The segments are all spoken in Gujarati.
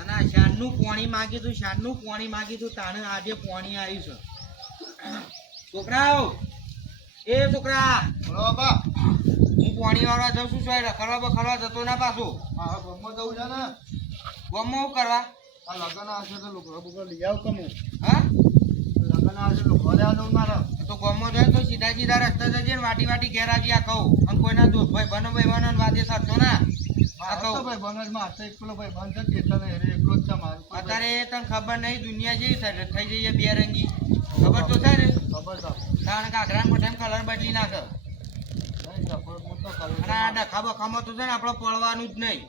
ના ના શાનનું પાણી માગી તું તાણે આજે પાણી આવ્યું છે છોકરાઓ એ છોકરા બોલો બાપા હું પાણી વાળવા જઉં છું સાહેબ રખડવા જતો ના પાછો મારા ગામમાં જવું છે ને ગમો કરવા આ લગન આવશે તો લોકો લઈ આવ કમું હા લગન આવશે લોકો લઈ આવું મારા તો ગમો જાય તો સીધા રસ્તા જજે ને વાટી ઘેર આવી આ કહું અને કોઈના દોસ્ત ભાઈ બનો વાદે સરતો ના આ કહું ભાઈ બનજ માં એકલો ભાઈ બંધ છે ચેતન એકલો જ છે મારું અત્યારે તને ખબર નહીં દુનિયા જેવી થઈ જઈએ બે રંગી ખબર તો છે ને ખબર છે કારણ કે આગ્રા મોઢેમ કલર બદલી નાખે નહીં ખબર હું તો કરું અને આ ડખા બખામાં તો છે ને આપણે પડવાનું જ નહીં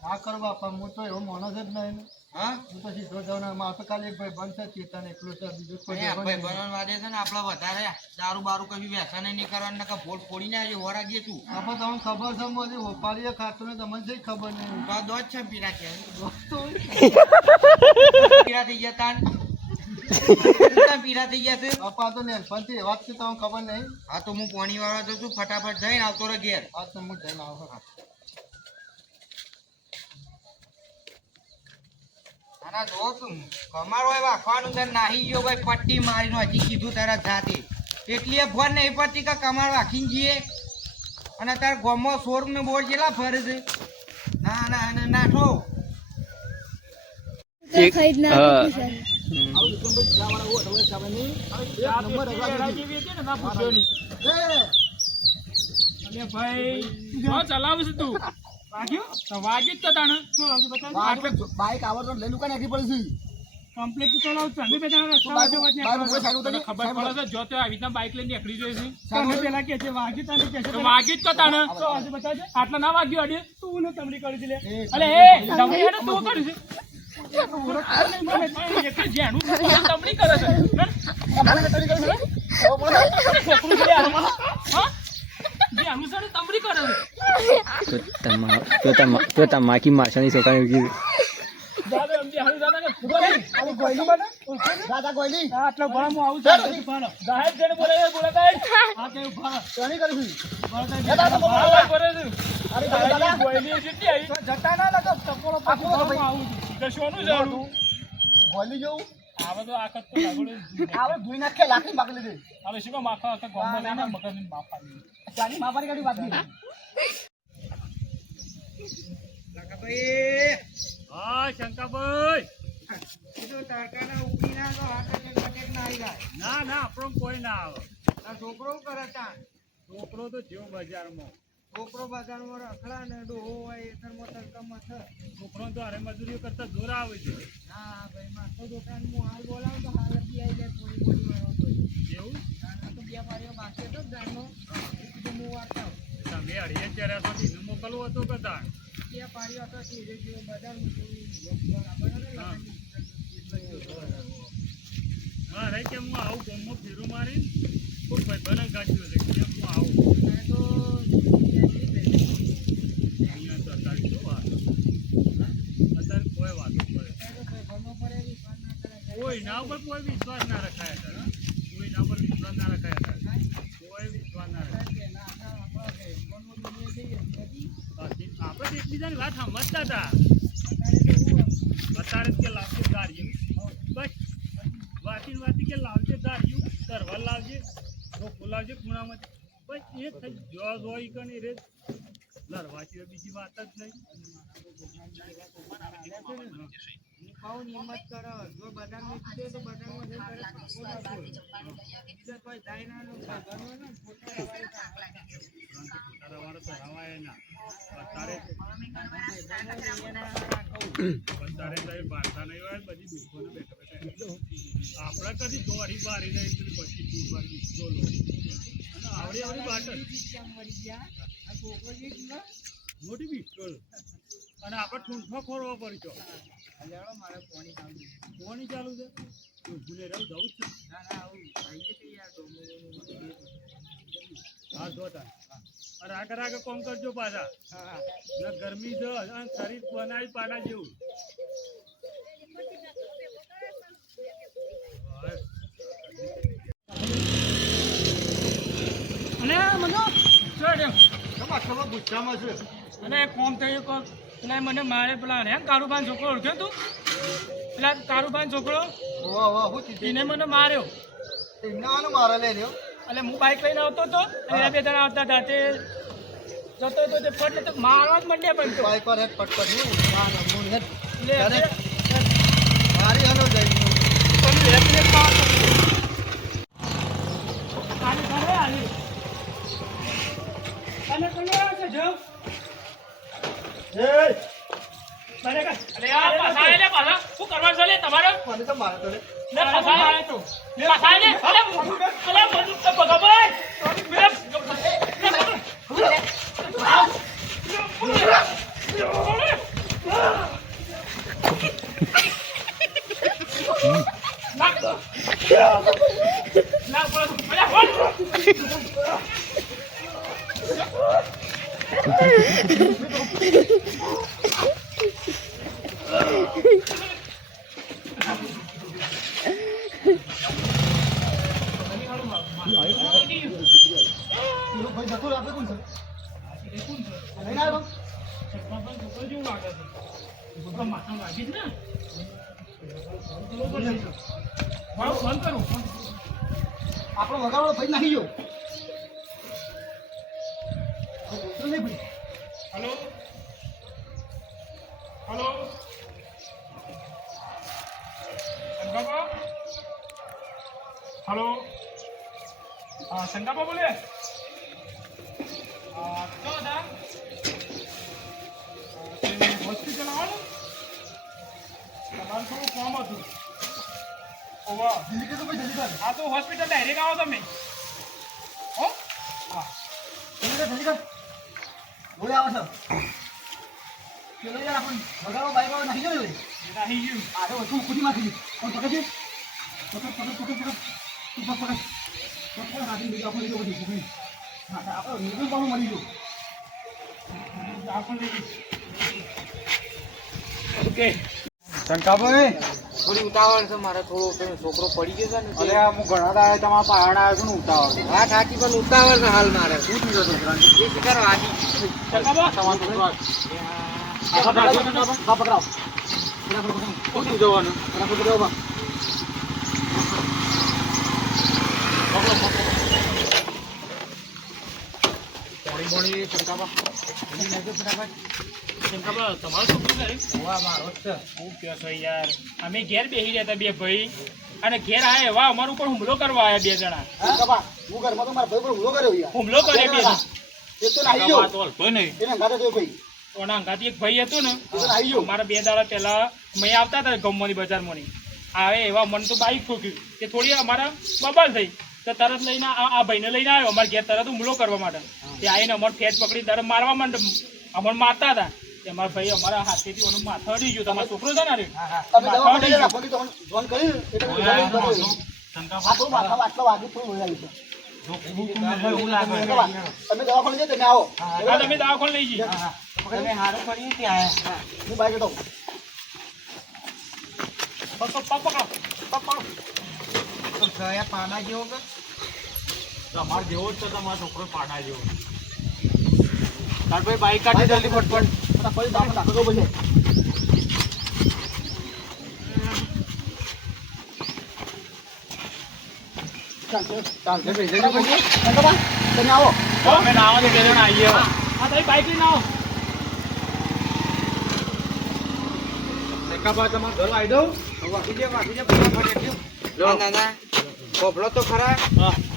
ના કરો બાપા હું તો એવો માણસ જ નહીં ને હા હું તો સીધો જાઉં ને મારે તો ખાલી એક ભાઈ બંધ છે ચેતન એકલો છે બીજું કોઈ ભાઈ બનવા વાદે છે ને આપણે વધારે દારૂ બારૂ કશું વ્યસન નહીં કરવાનું નકર ભોટ ફોડી ના વરાગીએ તું આપણે તમને ખબર છે મોદી હોપાડીએ ખાતું ને તમને જઈ ખબર નહીં દોજ છે પીરા કે પીરા થઈ ગયા તાન પીરા થઈ ગયા છે બાપા તો નેનપણથી વાત છે તમને ખબર નહીં હા તો હું પાણી વાળવા જઉં છું ફટાફટ જઈને આવતો રહે ઘેર હા તો હું જઈને આવો આના જો કમારો હોય વાખવાનું છે નાહી ગયો ભાઈ પટ્ટી મારીને હજી કીધું તારા જાતે એટલી ફોન નહીં પડતી કે કમાર વાખીને જઈએ અને તાર ગોમો સોર ને બોર જેટલા ફરે છે ના ના નાઠો બાઈક આવડતો લઈ લુકા નાખી પડે કમ્પ્લીટ તો ચલાવ તમે ખબર પડે છે જો તો આવી રીતના બાઈક લઈને નીકળી જાય છે પેલા કે છે વાગી તને કે છે વાગી જ તો તાણે આટલા ના વાગ્યો અડે તું ને તમડી કરી દે અલે એ તમડી એને તું કરી છે જેનું તમડી કરે છે તો તમાકી માછાની છોકરાને કીધું દાદા ગોયલી આટલો ભણા હું આવું છું સાહેબ જેને બોલાય બોલાય આ કેવું ભણા કોની કરીશું જતા ના લગો ટકોરો આવું દશોનું જાણું ગોયલી જેવું આવે તો આખત તો લાગડે આવે ધોઈ નાખે લાખી માગી લીધી હવે શું માખા આખા ગોમમાં લઈને મગજની માફા લીધી ચાની માફાની ગાડી વાત દીધી ભાઈ હા શંકાભાઈ તડકાના ઉપડી ના તો હાથે પટેક ના આવી જાય ના ના આપણો કોઈ ના આવે આ છોકરો કરે તા છોકરો તો જેવો બજારમાં છોકરો બજારમાં રખડા ને ડોહો હોય એથરમાં તડકામાં છે છોકરો તો અરે મજૂરીઓ કરતા જોર આવે છે હા ભાઈ માથો દુકાન હું હાલ બોલાવું તો હાલ બી આવી જાય થોડી બોડી વાળો તો એવું તો બે પારીઓ બાકી હતો જાણનો તો હું વાર્તા તમે અડીએ ત્યારે સુધી મોકલવો હતો કદા બે પારીઓ હતો ધીરે ધીરે બજારમાં હા રે કેમ હું આવું ગોમમાં ફેરું મારી કોઈ ભાઈ બને કાઢ્યું છે કેમ હું આવું તો અહીંયા તો અત્યારે જો વાત અત્યારે કોઈ વાતો પડે કોઈ ના ઉપર કોઈ વિશ્વાસ ના રખાય અત્યારે કોઈ ના ઉપર વિશ્વાસ ના રખાય અત્યારે કોઈ વિશ્વાસ ના રખાય આપણે એકબીજાની વાત સમજતા હતા અત્યારે કે લાવજો દાર્યું બસ વાતી કે લાવજે દાર્યું કરવા લાવજે રોકો લાવજે ખૂણામાં બસ એ થઈ જો જોઈ કની રે લડવાથી બીજી વાત જ નહીં કહું હિંમત કરો જો બજારમાં કીધે તો બજારમાં જઈ કરે કોઈ જાય ના વાળો તો હવાય ના અત્યારે વાર્તા નહીં હોય બધી દુઃખોને બેઠા બેઠા આપણે કદી દોરી બારી જાય પછી દૂધ બારી અને આવડી મોટી બિસ્ટોલ અને આપણે ઠૂંઠો ખોરવો પડ્યો મારે પાણી ચાલુ છે ભૂલે રહું જવું જ છે હા જોતા અરે આગળ કોમ કરજો પાછા ના ગરમી છે અને શરીર બનાવી પાડા જેવું અને મનો ચડ તમારા ખબર ગુસ્સામાં છે અને કોમ થયું પેલા મને મારે પેલા હે કારુબાન છોકરો ઓળખ્યો તું પેલા કારુબાન છોકરો વાહ વાહ હું ચીધી એને મને માર્યો એમના આનો મારે લે રહ્યો એટલે હું બાઇક લઈને આવતો હતો અને એ બે જણા આવતા હતા તે જતો હતો તે ફટ તો મારવા જ માંડ્યા પણ તો બાઈક પર હેડ પટપટ હું ના ના હું હેડ લે અરે, મારી હનો જઈ પણ લેપને પાસ આને ઘરે આલી અને કોણ છે જો એ મને કા અરે આ પસાય લે પાછા શું કરવાનું છે લે તમારે મને તો મારે તો લે લે પસાય આય તો લે પસાય લે અલે બધું તો ભગવાન ભાઈ જતો આપણે કોણ છે લઈને આવ્યો આપણો વગાડો ભાઈ નાખી ગયો નહીં ભાઈ હેલો હેલો શંકાબા હેલો હા શંકાબા બોલે તો હતા હોસ્પિટલ આવવાનું તમારું થોડું કામ હતું ઓવા જલ્દી કરતો ભાઈ જલ્દી કર હા તો હોસ્પિટલ ડાયરેક્ટ આવો તમે હો હા જલ્દી કર બોલે આવો સર ચલો યાર આપણ વગાડો બાઈક વાળો નાખી ગયો નાહી ગયું આ તો તું કુટી માંથી કોણ પકડજે પકડ તું પકડ હાથી બીજો આપણે લીધો બધી હા આપણે નિર્મલ બાબુ મળી ગયો આપણે લઈ ઓકે શંકાભાઈ થોડી ઉતાવળ છે મારે થોડો પેલો છોકરો પડી ગયો છે ને અરે આ હું ઘણા દાડે તમારા પાહણ આવ્યો છું ને ઉતાવળ હા સાચી પણ ઉતાવળ છે હાલ મારે શું થયું છોકરાને એ શિકાર વાગી શંકાબા તમારો છોકરો પકડાવો શું જવાનું પકડાવો શંકાબા તમારો છોકરો છે મારો જ છે હું કહો છો યાર અમે ઘેર બેસી રહ્યા હતા બે ભાઈ અને ઘેર આયા એવા અમારા ઉપર હુમલો કરવા આવ્યા બે જણા હું ઘરમાં તો મારા ભાઈ પર હુમલો કર્યો યાર હુમલો કરે બે જણા એ તો નાહી ગયો નહીં એને ગાડે જોયો ભાઈ ઓના અંગાથી એક ભાઈ હતો ને એ તો નાહી ગયો અમારા બે દાડા પહેલા મેં આવતા હતા ગમવાની બજારમાં આવે એવા મને તો બાઈક ઠોક્યું કે થોડી અમારા બબાલ થઈ તો તરત લઈને આ ભાઈને લઈને આવ્યો અમારા ઘેર તરત હુમલો કરવા માટે તે આવીને અમારે ફેટ પકડી તરત મારવા માંડે અમને મારતા હતા તે અમારા ભાઈ અમારા હાથેથી ઓનું માથું અડી ગયું તમારો છોકરો છે ને રે તમે દવાખાને લઈ જાઓ ફોન કરી એટલે આપણું માથા આટલો વાગે થોડું બોલાવી છે તમે દવાખાને જઈ તમે આવો હા તમે દવાખાને લઈ જઈએ તમે હારું કર્યું ત્યાં આયા હું બાઈક હતો તો ગયા પાના જેવો કે તમારે જેવો જ છે તમારો છોકરો પાડા જેવો તાર ભાઈ બાઈક કાઢી જલ્દી ફટફટ ફરી દાખલ રાખો પછી ચાલશે ભાઈ જલ્દી પછી તમે આવો અમે નાવા તો બે જણા આવીએ હા તમે બાઈક લઈને આવો શંકાબા તમારું ઘર આવી દઉં ના ના કોપડો તો ખરા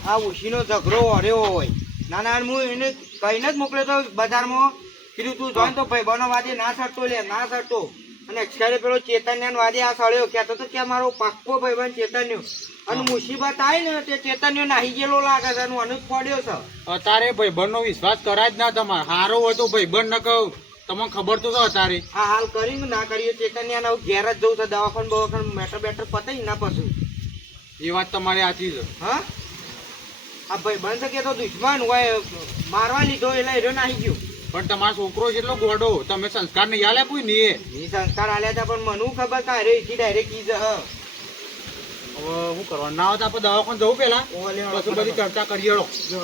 આ ઉશીનો ઝઘડો વર્યો હોય ના હું એને કહીને જ મોકલ્યો તો બજારમાં કીધું તું જોઈને તો ભાઈ બનો વાદે ના સડતો લે ના સડતો અને અક્ષરે પેલો ચેતન્યા વાદે આ સળ્યો કહેતો તો કે મારો પાક્કો ભાઈબંધ ચેતન્યો અને મુસીબત આવી ને તે ચેતન્યો નાહી ગયેલો લાગે છે અને અનુજ પડ્યો છે અત્યારે ભાઈબંધ નો વિશ્વાસ કરાય જ ના તમારે હારો હોય તો ભાઈબંધ ન કહું તમને ખબર તો છે અત્યારે આ હાલ કરીને ના કરીએ ચેતન્યા ઘેર જ જવું છે દવાખાન બવાખાન મેટર બેટર પતાઈ ના પછી એ વાત તમારી સાચી છે હા આ ભાઈ બંધ કે તો દુશ્મન હોય મારવા લીધો એટલે એરો નાહી ગયો પણ તમારો છોકરો જેટલો ગોડો તમે સંસ્કાર નહીં આલ્યા કોઈ ને એ સંસ્કાર આલ્યા હતા પણ મને ખબર કાંઈ એથી ડાયરેક્ટ ઈ જ હવે શું કરવાનું ના હોય તો આપણે દવાખાને જવું પેલા ઓલે પછી બધી ચર્ચા કરીએ જો